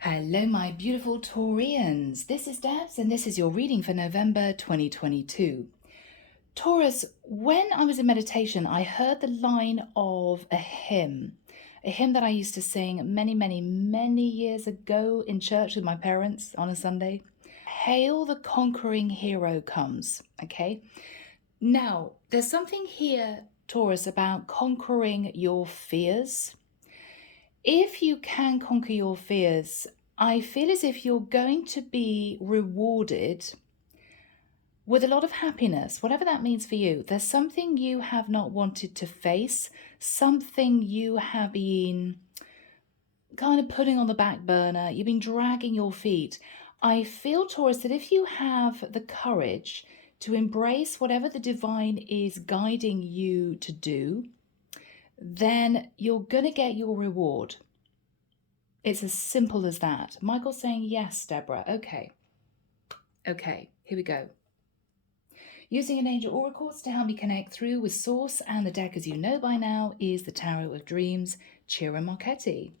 Hello, my beautiful Taurians. This is Debs, and this is your reading for November 2022. Taurus, when I was in meditation, I heard the line of a hymn that I used to sing many years ago in church with my parents on a Sunday. Hail the conquering hero comes, okay? Now, there's something here, Taurus, about conquering your fears. If you can conquer your fears, I feel as if you're going to be rewarded with a lot of happiness, whatever that means for you. There's something you have not wanted to face, something you have been kind of putting on the back burner, you've been dragging your feet. I feel, Taurus, that if you have the courage to embrace whatever the divine is guiding you to do, then you're going to get your reward. It's as simple as that. Michael's saying, yes, Deborah. Okay, here we go. Using an angel oracles to help me connect through with Source, and the deck, as you know by now, is the Tarot of Dreams, Ciro Marchetti.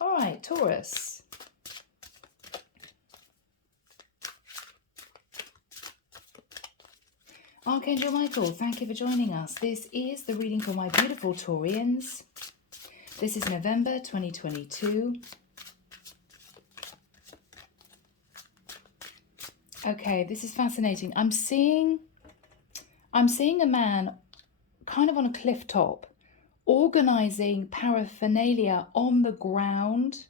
All right, Taurus. Archangel Michael, thank you for joining us. This is the reading for my beautiful Taurians. This is November 2022. Okay, this is fascinating. I'm seeing a man kind of on a cliff top, organizing paraphernalia on the ground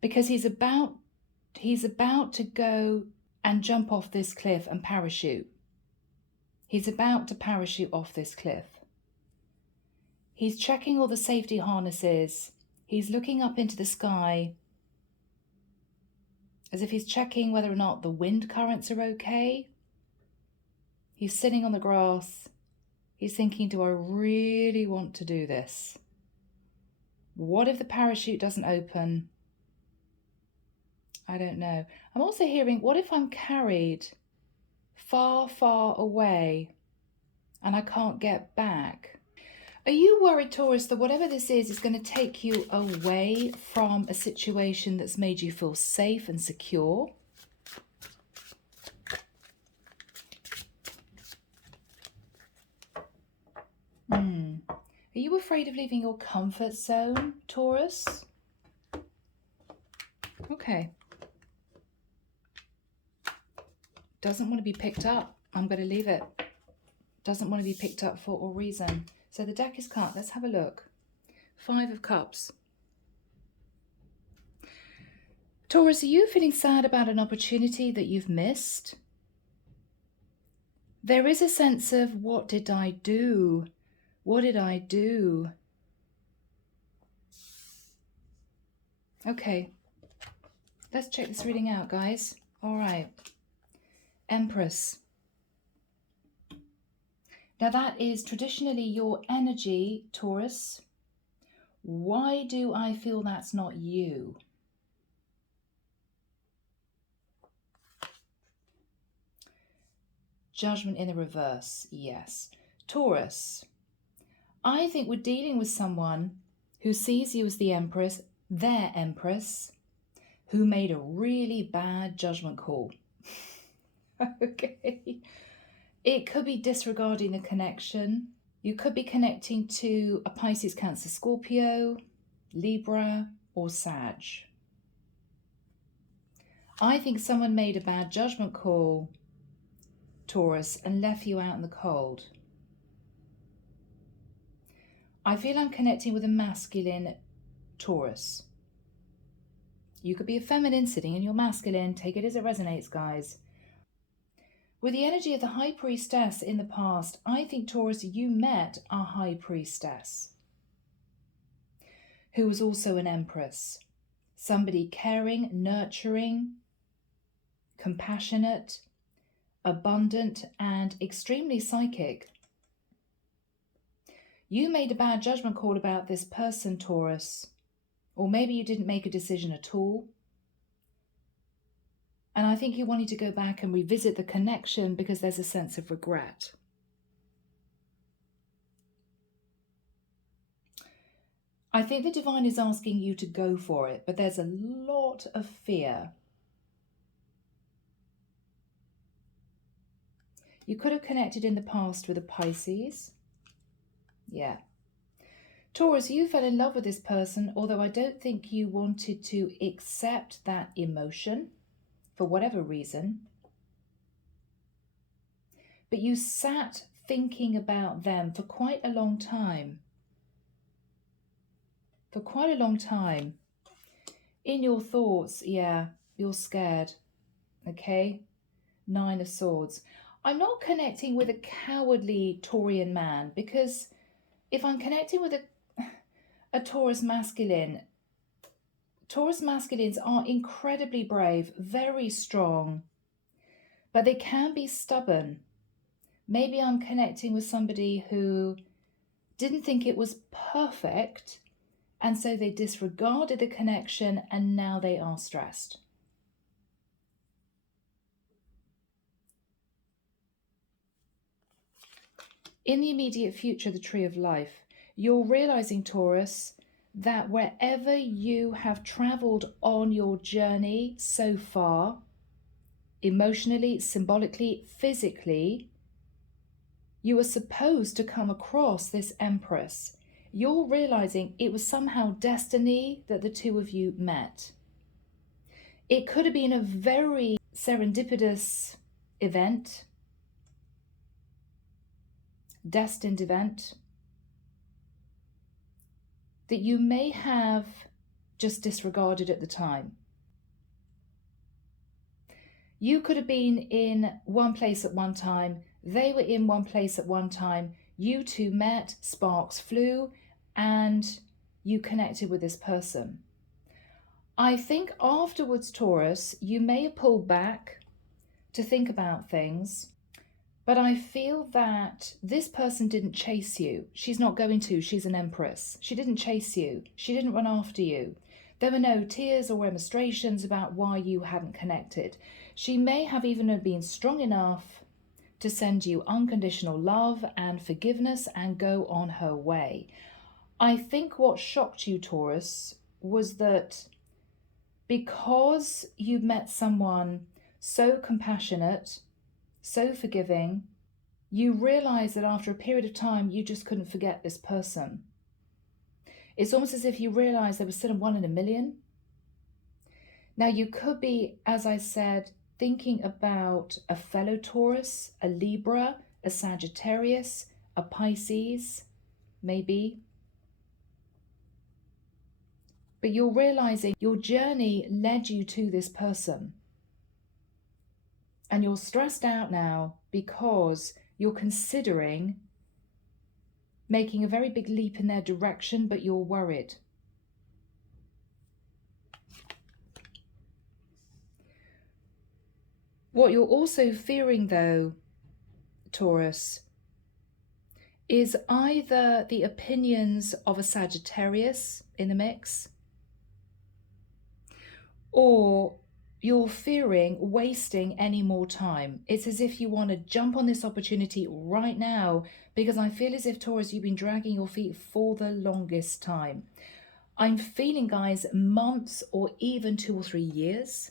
because he's about to go and jump off this cliff and parachute. He's about to parachute off this cliff. He's checking all the safety harnesses. He's looking up into the sky as if he's checking whether or not the wind currents are okay. He's sitting on the grass. He's thinking, do I really want to do this? What if the parachute doesn't open? I don't know. I'm also hearing, what if I'm carried far away and I can't get back? Are you worried, Taurus, that whatever this is going to take you away from a situation that's made you feel safe and secure? Are you afraid of leaving your comfort zone, Taurus? Okay. Doesn't want to be picked up. I'm going to leave it. Doesn't want to be picked up for all reason. So the deck is cut. Let's have a look. 5 of Cups. Taurus, are you feeling sad about an opportunity that you've missed? There is a sense of, what did I do? What did I do? Okay. Let's check this reading out, guys. All right. Empress. Now that is traditionally your energy, Taurus. Why do I feel that's not you? Judgment in the reverse, yes. Taurus, I think we're dealing with someone who sees you as the Empress, their Empress, who made a really bad judgment call. Okay. It could be disregarding the connection. You could be connecting to a Pisces, Cancer, Scorpio, Libra, or Sag. I think someone made a bad judgment call, Taurus, and left you out in the cold. I feel I'm connecting with a masculine, Taurus. You could be a feminine sitting in your masculine. Take it as it resonates, guys. With the energy of the High Priestess in the past, I think, Taurus, you met a High Priestess who was also an Empress. Somebody caring, nurturing, compassionate, abundant, and extremely psychic. You made a bad judgment call about this person, Taurus, or maybe you didn't make a decision at all. And I think you wanted to go back and revisit the connection because there's a sense of regret. I think the divine is asking you to go for it, but there's a lot of fear. You could have connected in the past with a Pisces. Yeah. Taurus, you fell in love with this person, although I don't think you wanted to accept that emotion for whatever reason. But you sat thinking about them for quite a long time. For quite a long time. In your thoughts, yeah, you're scared. Okay? 9 of Swords. I'm not connecting with a cowardly Taurian man, because if I'm connecting with a Taurus masculine, Taurus masculines are incredibly brave, very strong, but they can be stubborn. Maybe I'm connecting with somebody who didn't think it was perfect, and so they disregarded the connection, and now they are stressed. In the immediate future, the Tree of Life, you're realizing, Taurus, that wherever you have traveled on your journey so far, emotionally, symbolically, physically, you were supposed to come across this Empress. You're realizing it was somehow destiny that the two of you met. It could have been a very serendipitous event, destined event, that you may have just disregarded at the time. You could have been in one place at one time, they were in one place at one time, you two met, sparks flew, and you connected with this person. I think afterwards, Taurus, you may have pulled back to think about things, but I feel that this person didn't chase you. She's not going to. She's an Empress. She didn't chase you. She didn't run after you. There were no tears or remonstrations about why you hadn't connected. She may have even been strong enough to send you unconditional love and forgiveness and go on her way. I think what shocked you, Taurus, was that because you met someone so compassionate, so forgiving, you realize that after a period of time, you just couldn't forget this person. It's almost as if you realize there was still a 1 in a million. Now, you could be, as I said, thinking about a fellow Taurus, a Libra, a Sagittarius, a Pisces, maybe. But you're realizing your journey led you to this person. And you're stressed out now because you're considering making a very big leap in their direction, but you're worried. What you're also fearing, though, Taurus, is either the opinions of a Sagittarius in the mix, or you're fearing wasting any more time. It's as if you want to jump on this opportunity right now, because I feel as if, Taurus, you've been dragging your feet for the longest time. I'm feeling, guys, months or even 2 or 3 years.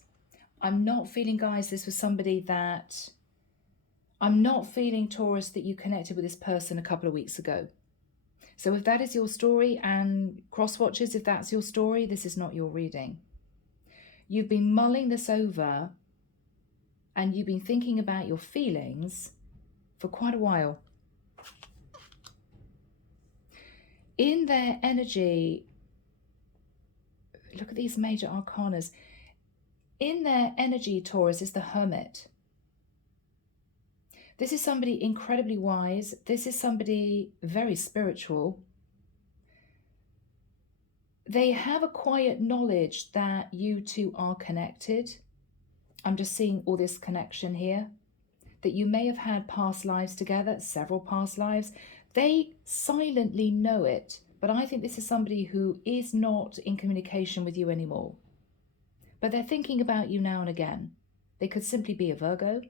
I'm not feeling, guys, this was somebody that... I'm not feeling, Taurus, that you connected with this person a couple of weeks ago. So if that is your story, and cross watchers, if that's your story, this is not your reading. You've been mulling this over and you've been thinking about your feelings for quite a while. In their energy, look at these major arcanas. In their energy, Taurus, is the Hermit. This is somebody incredibly wise. This is somebody very spiritual. They have a quiet knowledge that you two are connected. I'm just seeing all this connection here. That you may have had past lives together, several past lives. They silently know it, but I think this is somebody who is not in communication with you anymore. But they're thinking about you now and again. They could simply be a Virgo.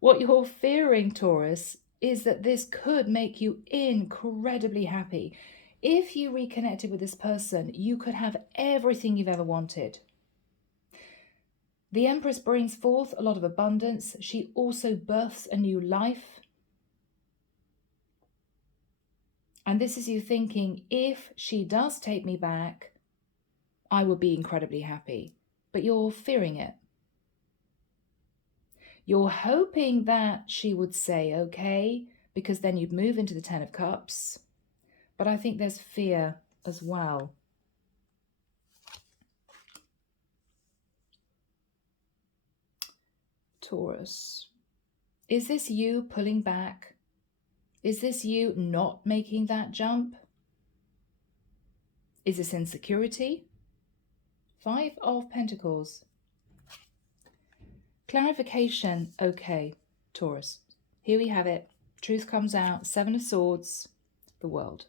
What you're fearing, Taurus, is that this could make you incredibly happy. If you reconnected with this person, you could have everything you've ever wanted. The Empress brings forth a lot of abundance. She also births a new life. And this is you thinking, if she does take me back, I will be incredibly happy. But you're fearing it. You're hoping that she would say, okay, because then you'd move into the Ten of Cups. But I think there's fear as well. Taurus, is this you pulling back? Is this you not making that jump? Is this insecurity? 5 of Pentacles. Clarification. Okay, Taurus. Here we have it. Truth comes out. 7 of Swords. The World.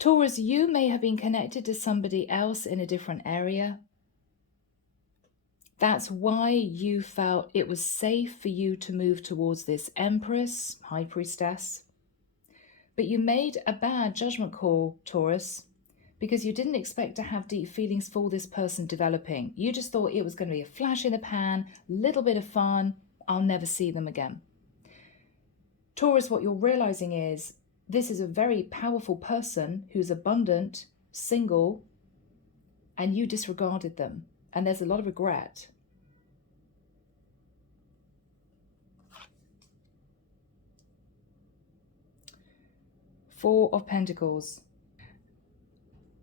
Taurus, you may have been connected to somebody else in a different area. That's why you felt it was safe for you to move towards this Empress, High Priestess. But you made a bad judgment call, Taurus, because you didn't expect to have deep feelings for this person developing. You just thought it was going to be a flash in the pan, little bit of fun, I'll never see them again. Taurus, what you're realizing is this is a very powerful person who's abundant, single, and you disregarded them. And there's a lot of regret. Four of Pentacles.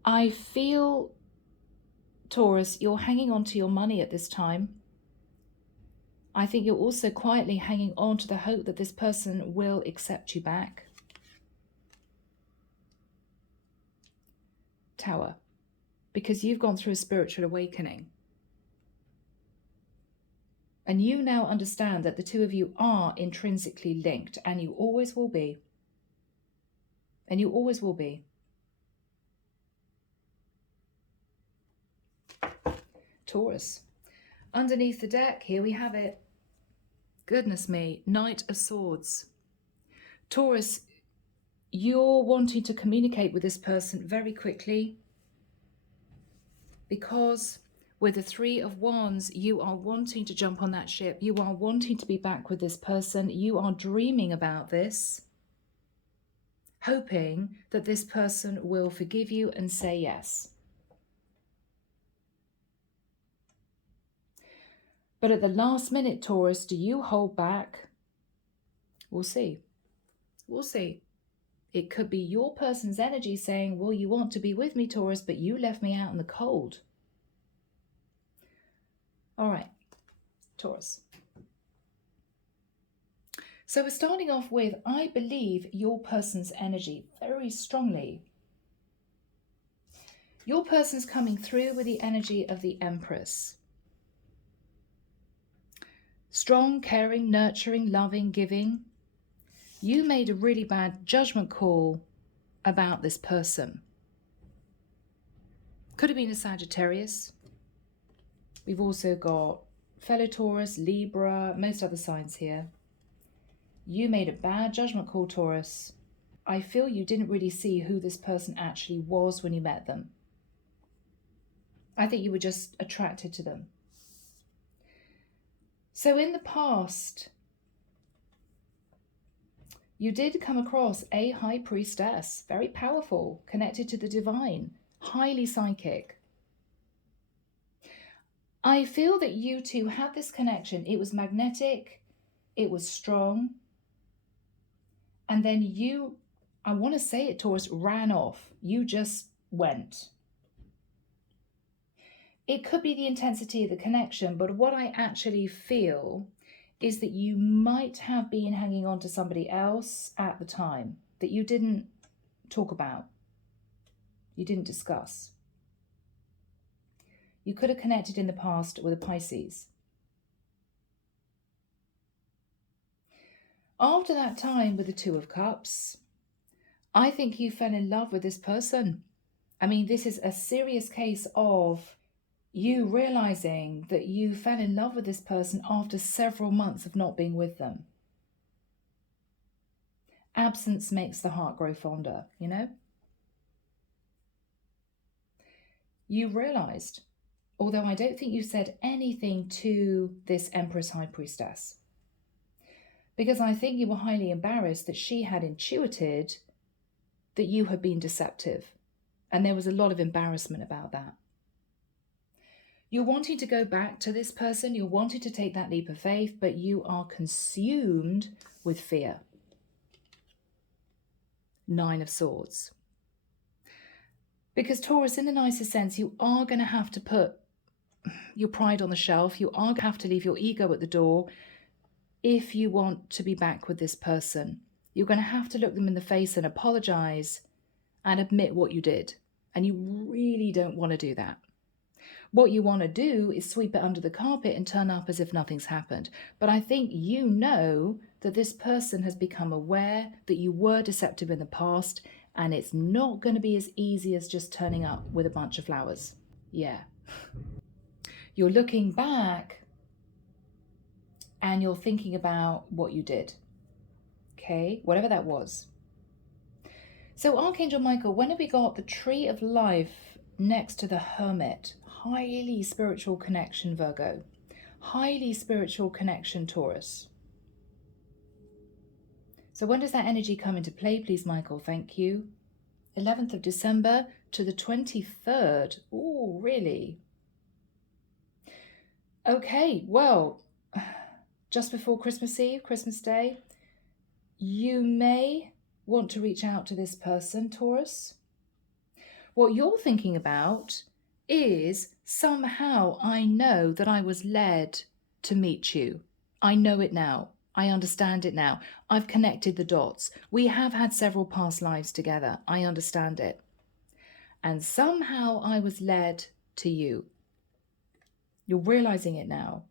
I feel, Taurus, you're hanging on to your money at this time. I think you're also quietly hanging on to the hope that this person will accept you back. Tower. Because you've gone through a spiritual awakening. And you now understand that the two of you are intrinsically linked, and you always will be. And you always will be. Taurus. Underneath the deck, here we have it. Goodness me, Knight of Swords. Taurus, you're wanting to communicate with this person very quickly, because with the Three of Wands, you are wanting to jump on that ship. You are wanting to be back with this person. You are dreaming about this, hoping that this person will forgive you and say yes. But at the last minute, Taurus, do you hold back? We'll see. We'll see. It could be your person's energy saying, well, you want to be with me, Taurus, but you left me out in the cold. All right, Taurus. So we're starting off with, I believe your person's energy very strongly. Your person's coming through with the energy of the Empress. Strong, caring, nurturing, loving, giving. You made a really bad judgment call about this person. Could have been a Sagittarius. We've also got fellow Taurus, Libra, most other signs here. You made a bad judgment call, Taurus. I feel you didn't really see who this person actually was when you met them. I think you were just attracted to them. So in the past, you did come across a high priestess, very powerful, connected to the divine, highly psychic. I feel that you two had this connection. It was magnetic, it was strong. And then you, I want to say it, Taurus, ran off. You just went. It could be the intensity of the connection, but what I actually feel is that you might have been hanging on to somebody else at the time that you didn't talk about, you didn't discuss. You could have connected in the past with a Pisces. After that time with the Two of Cups, I think you fell in love with this person. I mean, this is a serious case of you realizing that you fell in love with this person after several months of not being with them. Absence makes the heart grow fonder, you know? You realized, although I don't think you said anything to this Empress High Priestess, because I think you were highly embarrassed that she had intuited that you had been deceptive, and there was a lot of embarrassment about that. You're wanting to go back to this person, you're wanting to take that leap of faith, but you are consumed with fear. 9 of Swords. Because Taurus, in the nicest sense, you are going to have to put your pride on the shelf. You are going to have to leave your ego at the door if you want to be back with this person. You're going to have to look them in the face and apologize and admit what you did. And you really don't want to do that. What you want to do is sweep it under the carpet and turn up as if nothing's happened. But I think you know that this person has become aware that you were deceptive in the past, and it's not going to be as easy as just turning up with a bunch of flowers. Yeah. You're looking back and you're thinking about what you did. Okay, whatever that was. So Archangel Michael, when have we got the Tree of Life next to the Hermit? Highly spiritual connection, Virgo. Highly spiritual connection, Taurus. So when does that energy come into play, please, Michael? Thank you. 11th of December to the 23rd. Oh, really? Okay, well, just before Christmas Eve, Christmas Day, you may want to reach out to this person, Taurus. What you're thinking about is, somehow I know that I was led to meet you. I know it now. I understand it now. I've connected the dots. We have had several past lives together. I understand it. And somehow I was led to you. You're realizing it now.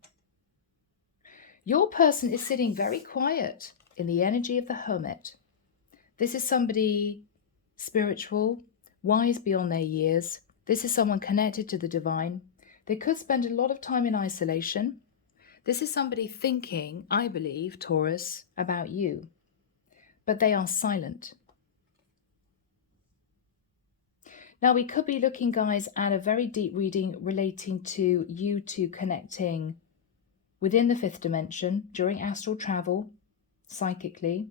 Your person is sitting very quiet in the energy of the Hermit. This is somebody spiritual, wise beyond their years. This is someone connected to the divine. They could spend a lot of time in isolation. This is somebody thinking, I believe, Taurus, about you. But they are silent. Now, we could be looking, guys, at a very deep reading relating to you two connecting within the 5th dimension during astral travel, psychically.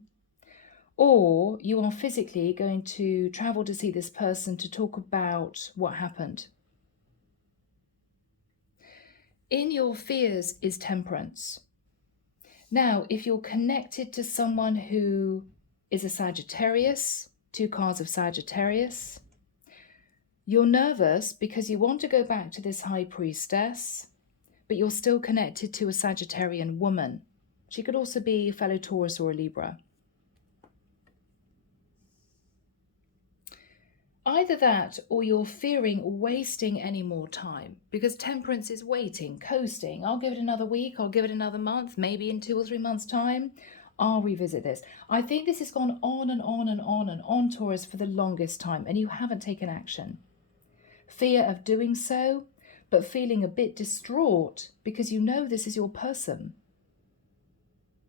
Or you are physically going to travel to see this person to talk about what happened. In your fears is temperance. Now, if you're connected to someone who is a Sagittarius, 2 cards of Sagittarius, you're nervous because you want to go back to this High Priestess, but you're still connected to a Sagittarian woman. She could also be a fellow Taurus or a Libra. Either that, or you're fearing wasting any more time, because temperance is waiting, coasting. I'll give it another week, I'll give it another month, maybe in 2 or 3 months' time, I'll revisit this. I think this has gone on and on and on and on, Taurus, for the longest time, and you haven't taken action. Fear of doing so, but feeling a bit distraught because you know this is your person.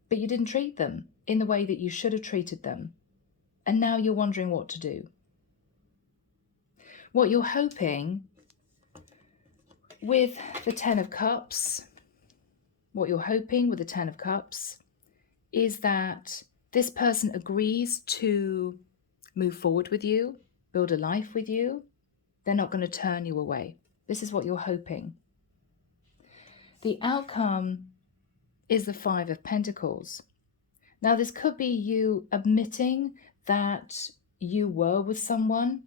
But you didn't treat them in the way that you should have treated them. And now you're wondering what to do. What you're hoping with the 10 of Cups, is that this person agrees to move forward with you, build a life with you. They're not going to turn you away. This is what you're hoping. The outcome is the 5 of Pentacles. Now, this could be you admitting that you were with someone.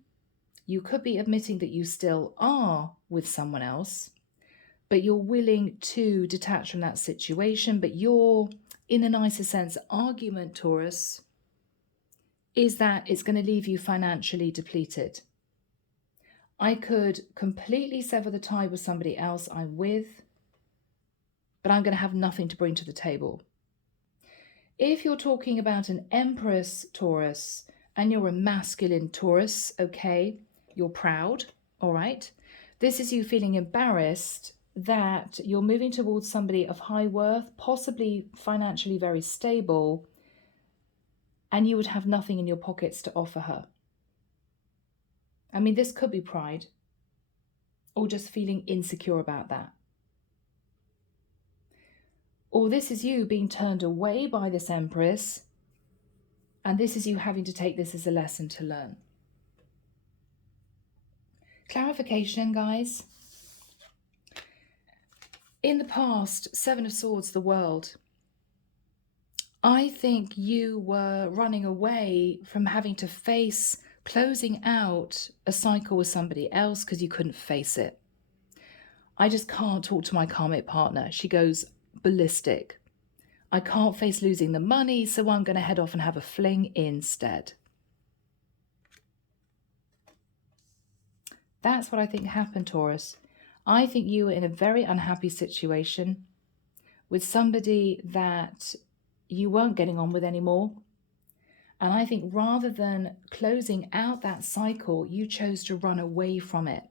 You could be admitting that you still are with someone else, but you're willing to detach from that situation. But your, in the nicest sense, argument, Taurus, is that it's going to leave you financially depleted. I could completely sever the tie with somebody else I'm with, but I'm going to have nothing to bring to the table. If you're talking about an Empress Taurus and you're a masculine Taurus, okay, you're proud, all right, This is you feeling embarrassed that you're moving towards somebody of high worth, possibly financially very stable, and you would have nothing in your pockets to offer her. I mean, this could be pride or just feeling insecure about that. Or this is you being turned away by this Empress, and this is you having to take this as a lesson to learn. Clarification, guys. In the past, Seven of Swords, the world, I think you were running away from having to face closing out a cycle with somebody else because you couldn't face it. I just can't talk to my karmic partner. She goes ballistic. I can't face losing the money, so I'm going to head off and have a fling instead. That's what I think happened, Taurus. I think you were in a very unhappy situation with somebody that you weren't getting on with anymore. And I think rather than closing out that cycle, you chose to run away from it.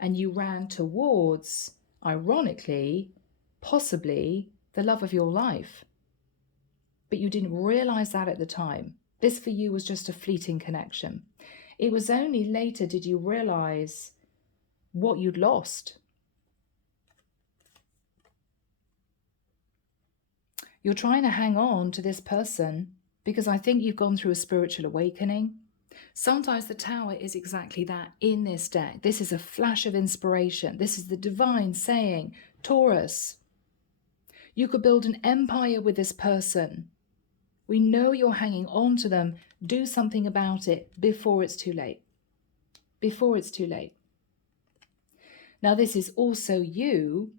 And you ran towards, ironically, possibly the love of your life. But you didn't realize that at the time. This for you was just a fleeting connection. It was only later did you realize what you'd lost. You're trying to hang on to this person because I think you've gone through a spiritual awakening. Sometimes the Tower is exactly that in this deck. This is a flash of inspiration. This is the divine saying, Taurus, you could build an empire with this person. We know you're hanging on to them. Do something about it before it's too late. Before it's too late. Now, this is also you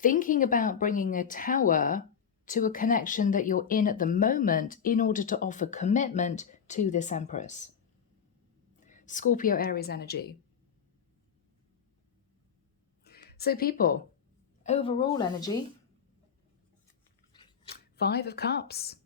thinking about bringing a Tower to a connection that you're in at the moment in order to offer commitment to this Empress. Scorpio, Aries energy. So people, overall energy, 5 of Cups.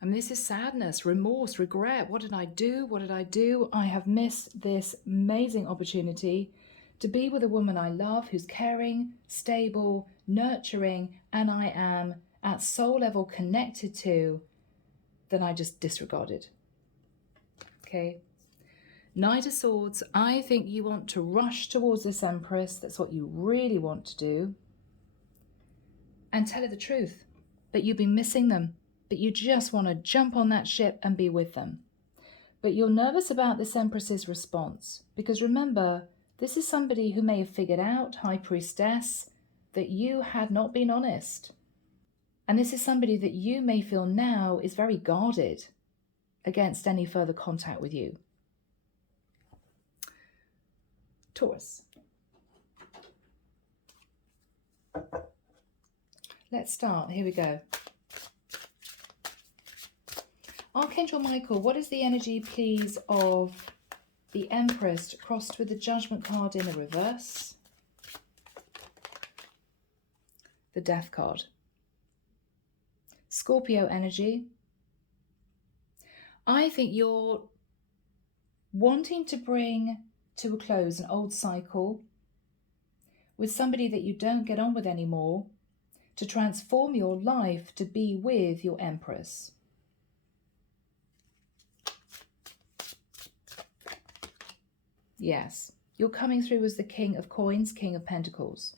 And this is sadness, remorse, regret. What did I do? What did I do? I have missed this amazing opportunity to be with a woman I love who's caring, stable, nurturing, and I am at soul level connected to, that I just disregarded. Okay. Knight of Swords, I think you want to rush towards this Empress. That's what you really want to do. And tell her the truth, that you've been missing them, but you just want to jump on that ship and be with them. But you're nervous about this Empress's response, because remember, this is somebody who may have figured out, High Priestess, that you had not been honest. And this is somebody that you may feel now is very guarded against any further contact with you. Taurus. Let's start. Here we go. Archangel Michael, what is the energy, please, of the Empress crossed with the Judgment card in the reverse? The Death card. Scorpio energy. I think you're wanting to bring to a close an old cycle with somebody that you don't get on with anymore, to transform your life to be with your Empress. Yes, you're coming through as the King of Coins, King of Pentacles.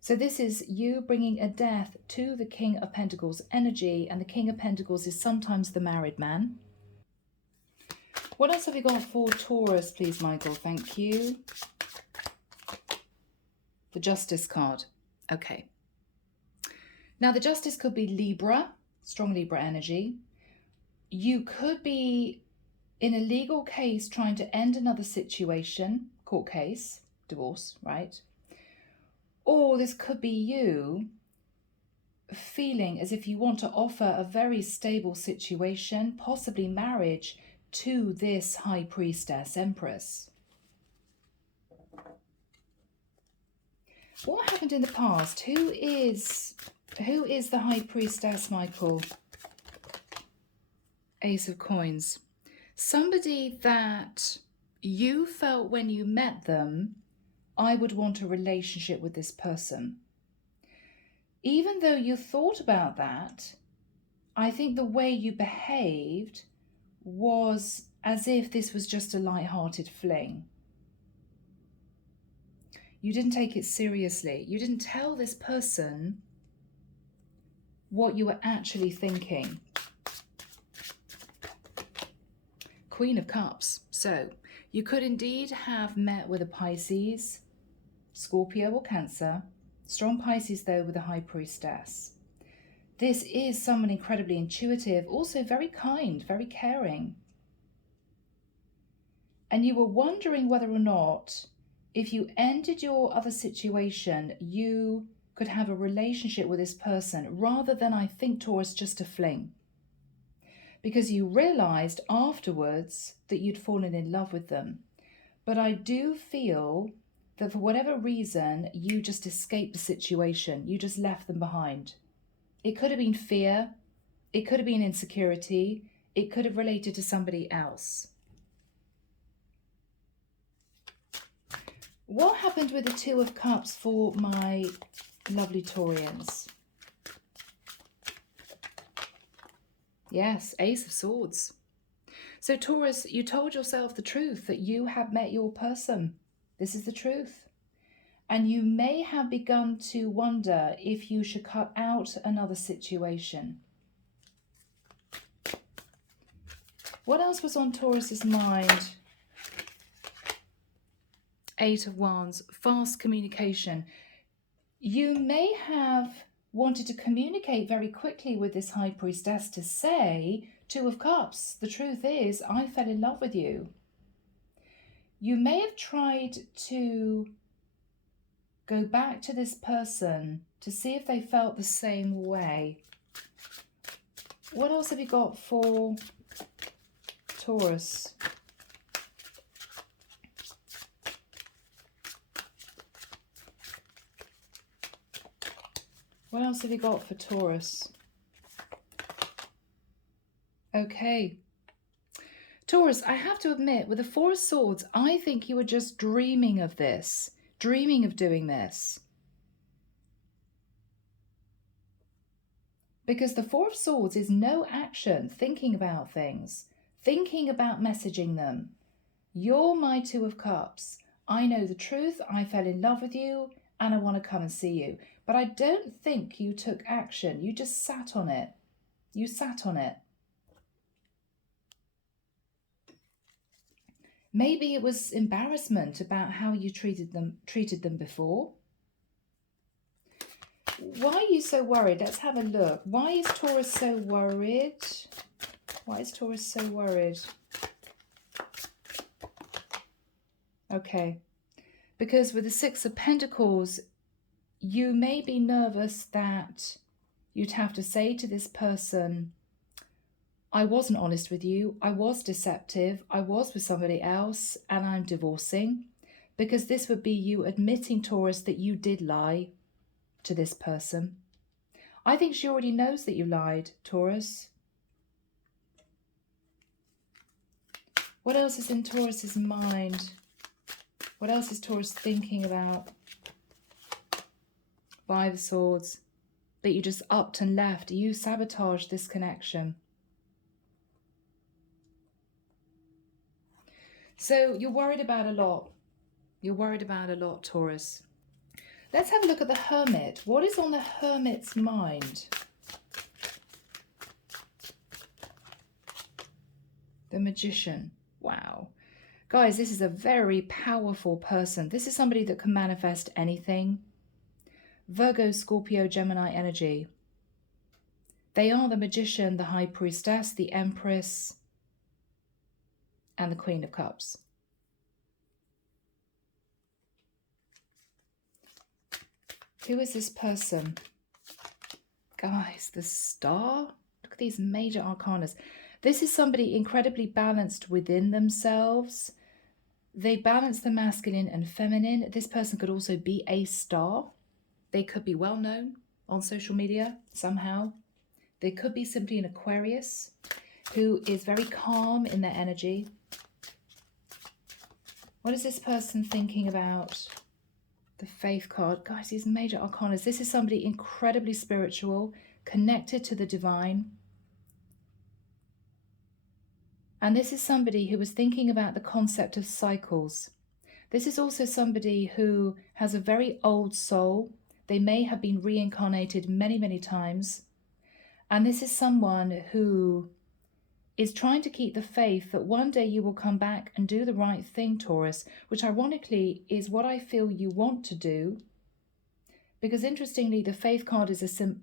So this is you bringing a death to the King of Pentacles energy, and the King of Pentacles is sometimes the married man. What else have we got for Taurus, please, Michael? Thank you. The Justice card. Okay. Now, the Justice could be Libra, strong Libra energy. You could be in a legal case trying to end another situation, court case, divorce, right? Or this could be you feeling as if you want to offer a very stable situation, possibly marriage, to this High Priestess Empress. What happened in the past? Who is the High Priestess, Michael? Ace of Coins. Somebody that You felt when you met them, I would want a relationship with this person. Even though you thought about that, I think the way you behaved was as if this was just a light-hearted fling. You didn't take it seriously. You didn't tell this person what you were actually thinking. Queen of Cups. So you could indeed have met with a Pisces, Scorpio or Cancer. Strong Pisces though with a High Priestess. This is someone incredibly intuitive, also very kind, very caring. And you were wondering whether or not, if you ended your other situation, you could have a relationship with this person rather than, I think, Taurus, just a fling. Because you realized afterwards that you'd fallen in love with them. But I do feel that for whatever reason, you just escaped the situation. You just left them behind. It could have been fear. It could have been insecurity. It could have related to somebody else. What happened with the Two of Cups for my lovely Taurians? Yes, Ace of Swords. So Taurus, you told yourself the truth, that you have met your person. This is the truth. And you may have begun to wonder if you should cut out another situation. What else was on Taurus's mind? Eight of Wands, fast communication. You may have wanted to communicate very quickly with this High Priestess to say, Two of Cups, the truth is, I fell in love with you. You may have tried to go back to this person to see if they felt the same way. What else have you got for Taurus? What else have you got for Taurus? Okay. Taurus, I have to admit, with the Four of Swords, I think you were just dreaming of this, dreaming of doing this. Because the Four of Swords is no action, thinking about things, thinking about messaging them. You're my Two of Cups. I know the truth, I fell in love with you, and I want to come and see you. But I don't think you took action. You just sat on it. You sat on it. Maybe it was embarrassment about how you treated them before. Why are you so worried? Let's have a look. Why is Taurus so worried? Why is Taurus so worried? Okay. Because with the Six of Pentacles, you may be nervous that you'd have to say to this person, I wasn't honest with you, I was deceptive, I was with somebody else, and I'm divorcing. Because this would be you admitting, Taurus, that you did lie to this person. I think she already knows that you lied, Taurus. What else is in Taurus's mind? What else is Taurus thinking about? Five of Swords. That you just upped and left. You sabotaged this connection. So you're worried about a lot. You're worried about a lot, Taurus. Let's have a look at the Hermit. What is on the Hermit's mind? The Magician. Wow. Guys, this is a very powerful person. This is somebody that can manifest anything. Virgo, Scorpio, Gemini energy. They are the Magician, the High Priestess, the Empress, and the Queen of Cups. Who is this person? Guys, the Star. Look at these major arcanas. This is somebody incredibly balanced within themselves. They balance the masculine and feminine. This person could also be a star. They could be well known on social media somehow. They could be simply an Aquarius who is very calm in their energy. What is this person thinking about? The Faith card. Guys, these major arcanas. This is somebody incredibly spiritual, connected to the divine. And this is somebody who was thinking about the concept of cycles. This is also somebody who has a very old soul. They may have been reincarnated many, many times. And this is someone who is trying to keep the faith that one day you will come back and do the right thing, Taurus, which ironically is what I feel you want to do. Because interestingly, the Faith card is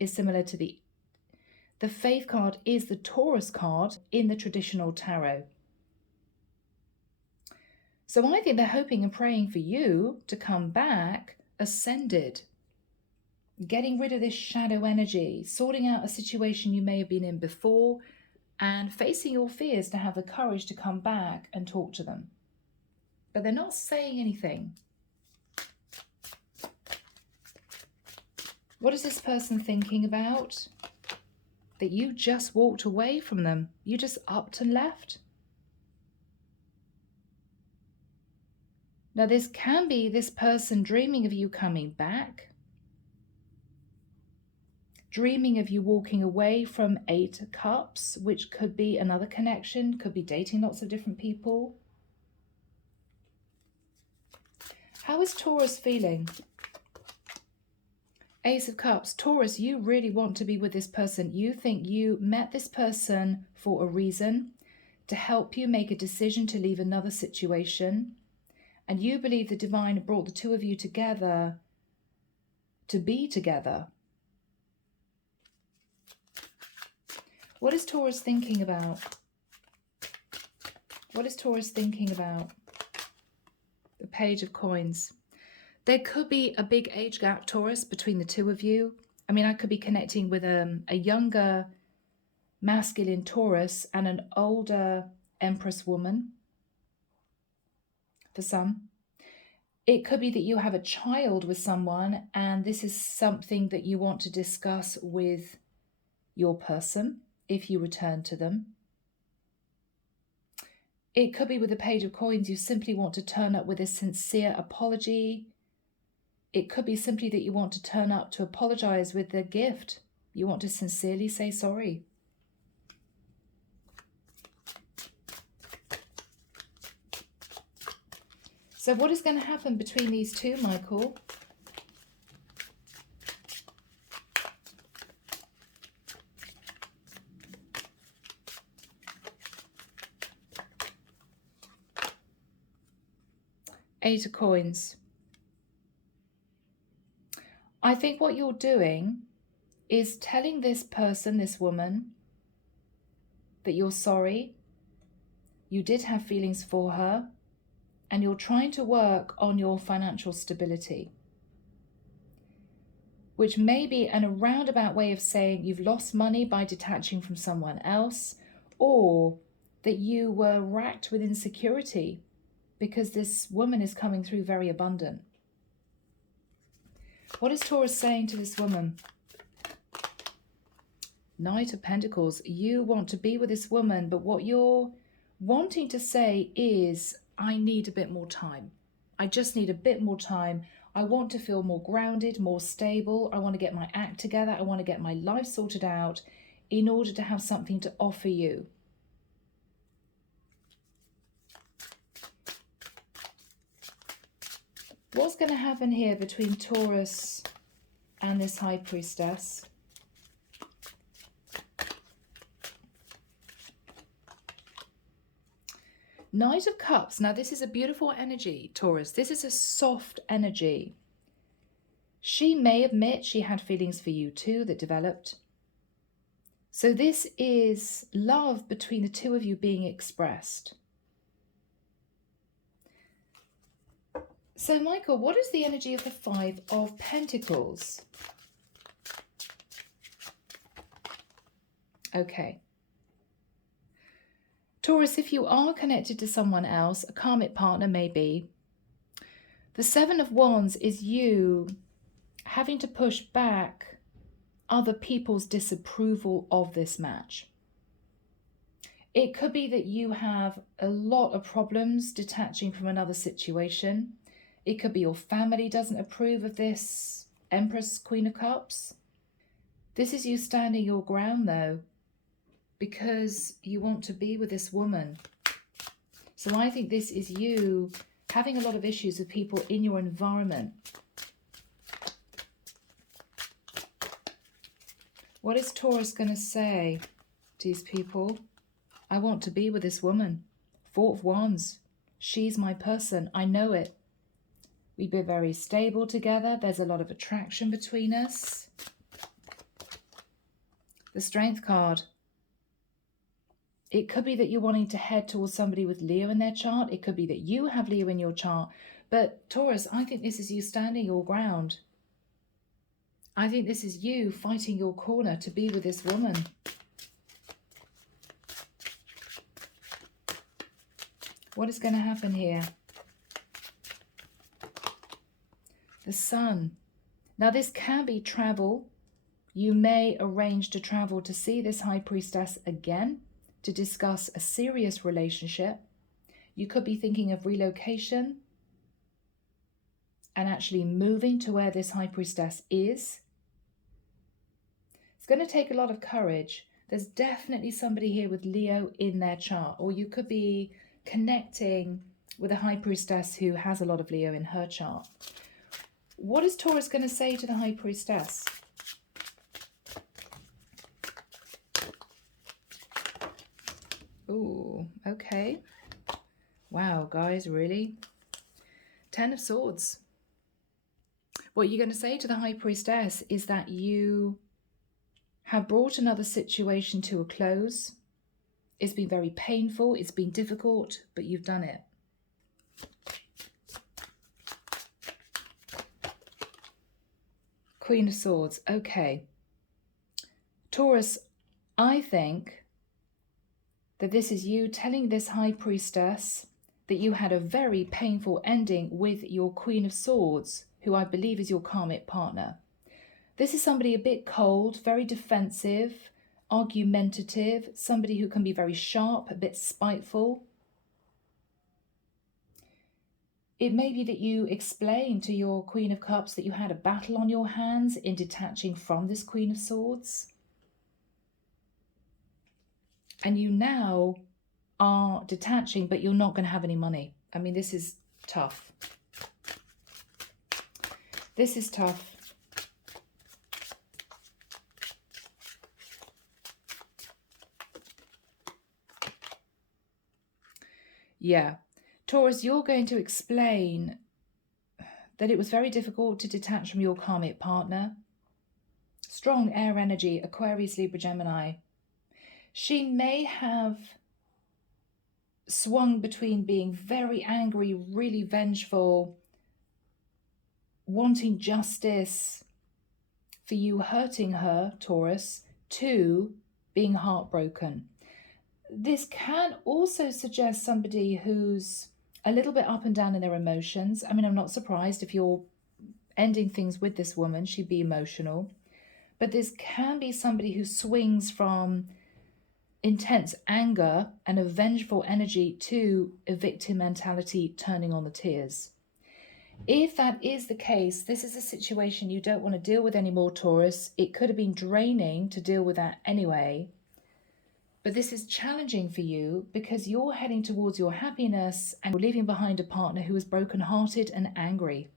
similar to the Faith card is the Taurus card in the traditional tarot. So I think they're hoping and praying for you to come back ascended, getting rid of this shadow energy, sorting out a situation you may have been in before, and facing your fears to have the courage to come back and talk to them. But they're not saying anything. What is this person thinking about? That you just walked away from them. You just upped and left. Now this can be this person dreaming of you coming back. Dreaming of you walking away from 8 of Cups, which could be another connection, could be dating lots of different people. How is Taurus feeling? Ace of Cups. Taurus, you really want to be with this person. You think you met this person for a reason, to help you make a decision to leave another situation. And you believe the divine brought the two of you together to be together. What is Taurus thinking about? What is Taurus thinking about? The Page of Coins. There could be a big age gap, Taurus, between the two of you. I mean, I could be connecting with a younger masculine Taurus and an older Empress woman. For some. It could be that you have a child with someone and this is something that you want to discuss with your person if you return to them. It could be with the Page of Coins, you simply want to turn up with a sincere apology. It could be simply that you want to turn up to apologize with a gift. You want to sincerely say sorry. So what is going to happen between these two, Michael? Eight of Coins. I think what you're doing is telling this person, this woman, that you're sorry. You did have feelings for her. And you're trying to work on your financial stability, which may be a roundabout way of saying you've lost money by detaching from someone else, or that you were racked with insecurity because this woman is coming through very abundant. What is Taurus saying to this woman? Knight of Pentacles. You want to be with this woman, but what you're wanting to say is, I need a bit more time. I just need a bit more time. I want to feel more grounded, more stable. I want to get my act together. I want to get my life sorted out in order to have something to offer you. What's going to happen here between Taurus and this High Priestess? Knight of Cups. Now this is a beautiful energy, Taurus. This is a soft energy. She may admit she had feelings for you too that developed. So this is love between the two of you being expressed. So Michael, what is the energy of the Five of Pentacles? Okay. Taurus, if you are connected to someone else, a karmic partner maybe, the Seven of Wands is you having to push back other people's disapproval of this match. It could be that you have a lot of problems detaching from another situation. It could be your family doesn't approve of this Empress, Queen of Cups. This is you standing your ground, though, because you want to be with this woman. So I think this is you having a lot of issues with people in your environment. What is Taurus going to say to these people? I want to be with this woman. Four of Wands. She's my person. I know it. We've been very stable together. There's a lot of attraction between us. The Strength card. It could be that you're wanting to head towards somebody with Leo in their chart. It could be that you have Leo in your chart. But Taurus, I think this is you standing your ground. I think this is you fighting your corner to be with this woman. What is going to happen here? The Sun. Now this can be travel. You may arrange to travel to see this High Priestess again, to discuss a serious relationship. You could be thinking of relocation and actually moving to where this High Priestess is. It's going to take a lot of courage. There's definitely somebody here with Leo in their chart, or you could be connecting with a High Priestess who has a lot of Leo in her chart. What is Taurus going to say to the High Priestess? Ooh, okay. Wow, guys, really? 10 of Swords. What you're going to say to the High Priestess is that you have brought another situation to a close. It's been very painful, it's been difficult, but you've done it. Queen of Swords, okay. Taurus, I think that this is you telling this High Priestess that you had a very painful ending with your Queen of Swords, who I believe is your karmic partner. This is somebody a bit cold, very defensive, argumentative, somebody who can be very sharp, a bit spiteful. It may be that you explain to your Queen of Cups that you had a battle on your hands in detaching from this Queen of Swords. And you now are detaching, but you're not going to have any money. I mean, this is tough. This is tough. Yeah. Taurus, you're going to explain that it was very difficult to detach from your karmic partner. Strong air energy, Aquarius, Libra, Gemini. She may have swung between being very angry, really vengeful, wanting justice for you hurting her, Taurus, to being heartbroken. This can also suggest somebody who's a little bit up and down in their emotions. I mean, I'm not surprised if you're ending things with this woman, she'd be emotional. But this can be somebody who swings from intense anger and a vengeful energy to a victim mentality, turning on the tears. If that is the case, this is a situation you don't want to deal with anymore, Taurus. It could have been draining to deal with that anyway. But this is challenging for you because you're heading towards your happiness and you're leaving behind a partner who is brokenhearted and angry.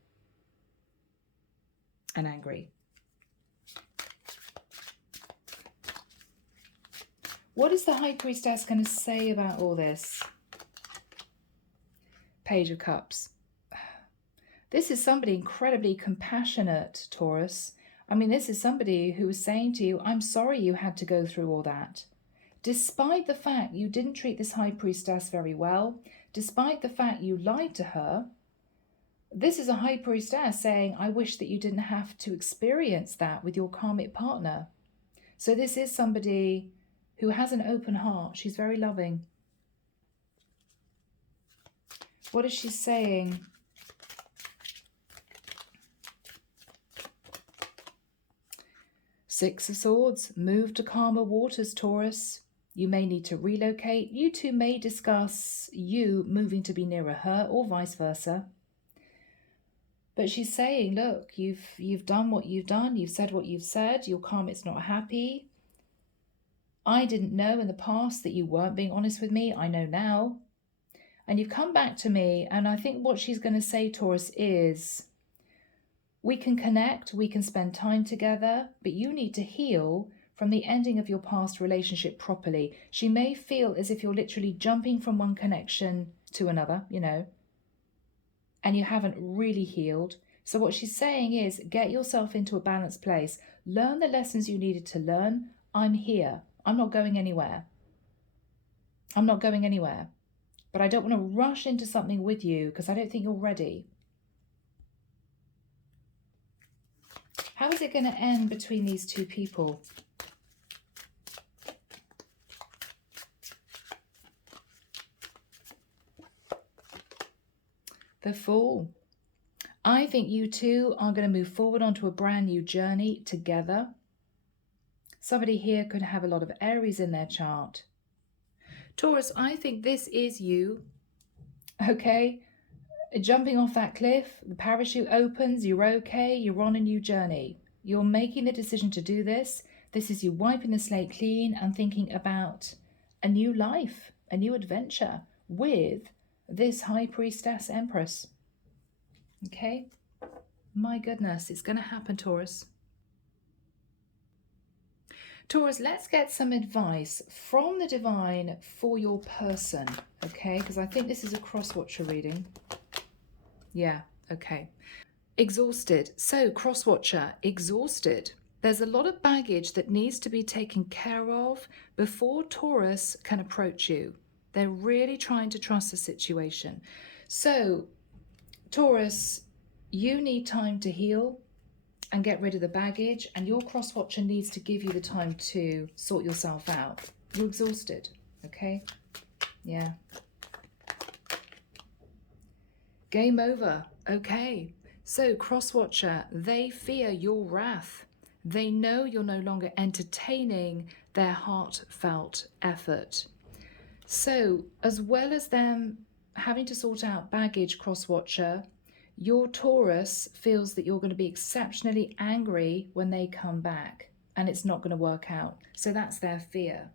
What is the High Priestess going to say about all this? Page of Cups. This is somebody incredibly compassionate, Taurus. I mean, this is somebody who is saying to you, I'm sorry you had to go through all that. Despite the fact you didn't treat this High Priestess very well, despite the fact you lied to her, this is a High Priestess saying, I wish that you didn't have to experience that with your karmic partner. So this is somebody who has an open heart. She's very loving. What is she saying? Six of Swords. Move to calmer waters, Taurus. You may need to relocate. You two may discuss you moving to be nearer her or vice versa. But she's saying, look, you've done what you've done. You've said what you've said. Your karmic's not happy. I didn't know in the past that you weren't being honest with me. I know now. And you've come back to me. And I think what she's going to say, Taurus, is we can connect. We can spend time together. But you need to heal from the ending of your past relationship properly. She may feel as if you're literally jumping from one connection to another, you know, and you haven't really healed. So what she's saying is get yourself into a balanced place. Learn the lessons you needed to learn. I'm here. I'm not going anywhere. I'm not going anywhere. But I don't want to rush into something with you because I don't think you're ready. How is it going to end between these two people? The Fool. I think you two are going to move forward onto a brand new journey together. Somebody here could have a lot of Aries in their chart. Taurus, I think this is you. Okay? Jumping off that cliff, the parachute opens, you're okay, you're on a new journey. You're making the decision to do this. This is you wiping the slate clean and thinking about a new life, a new adventure with this High Priestess Empress. Okay? My goodness, it's going to happen, Taurus. Taurus, let's get some advice from the divine for your person, okay? Because I think this is a cross-watcher reading. Yeah, okay. Exhausted. So, cross-watcher, exhausted. There's a lot of baggage that needs to be taken care of before Taurus can approach you. They're really trying to trust the situation. So, Taurus, you need time to heal and get rid of the baggage, and your cross-watcher needs to give you the time to sort yourself out. You're exhausted, okay? Yeah. Game over, okay. So, cross-watcher, they fear your wrath. They know you're no longer entertaining their heartfelt effort. So, as well as them having to sort out baggage, cross-watcher, your Taurus feels that you're going to be exceptionally angry when they come back and it's not going to work out. So that's their fear.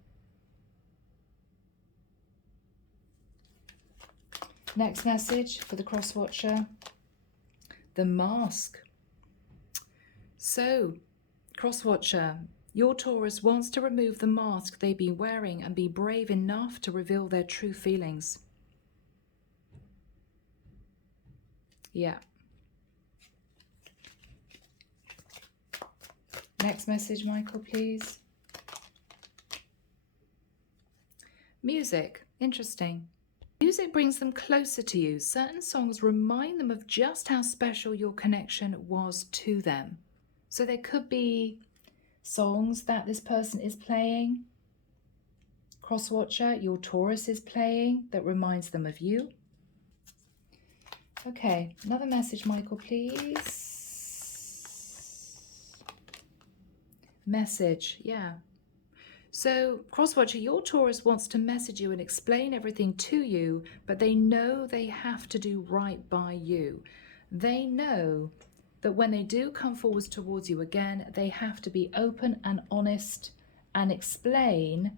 Next message for the cross-watcher. The Mask. So, cross-watcher, your Taurus wants to remove the mask they've been wearing and be brave enough to reveal their true feelings. Yeah. Next message, Michael, please. Music. Interesting. Music brings them closer to you. Certain songs remind them of just how special your connection was to them. So there could be songs that this person is playing. Cross-watcher, your Taurus is playing that reminds them of you. Okay, another message, Michael, please. Message, yeah. So, cross-watcher, your Taurus wants to message you and explain everything to you, but they know they have to do right by you. They know that when they do come forwards towards you again, they have to be open and honest and explain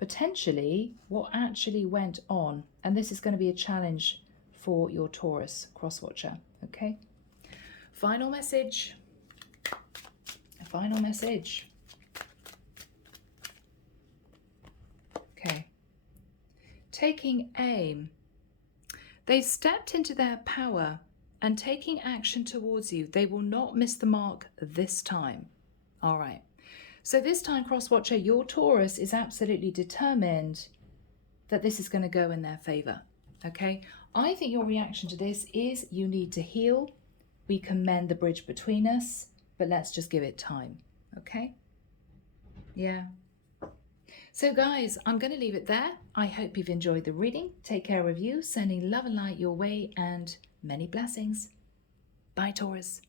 potentially what actually went on. And this is going to be a challenge for your Taurus, cross-watcher, okay? Final message. A final message. Okay. Taking aim. They've stepped into their power and taking action towards you. They will not miss the mark this time. All right. So this time, cross-watcher, your Taurus is absolutely determined that this is going to go in their favor, okay? I think your reaction to this is you need to heal. We can mend the bridge between us, but let's just give it time, okay? Yeah. So guys, I'm going to leave it there. I hope you've enjoyed the reading. Take care of you, sending love and light your way, and many blessings. Bye, Taurus.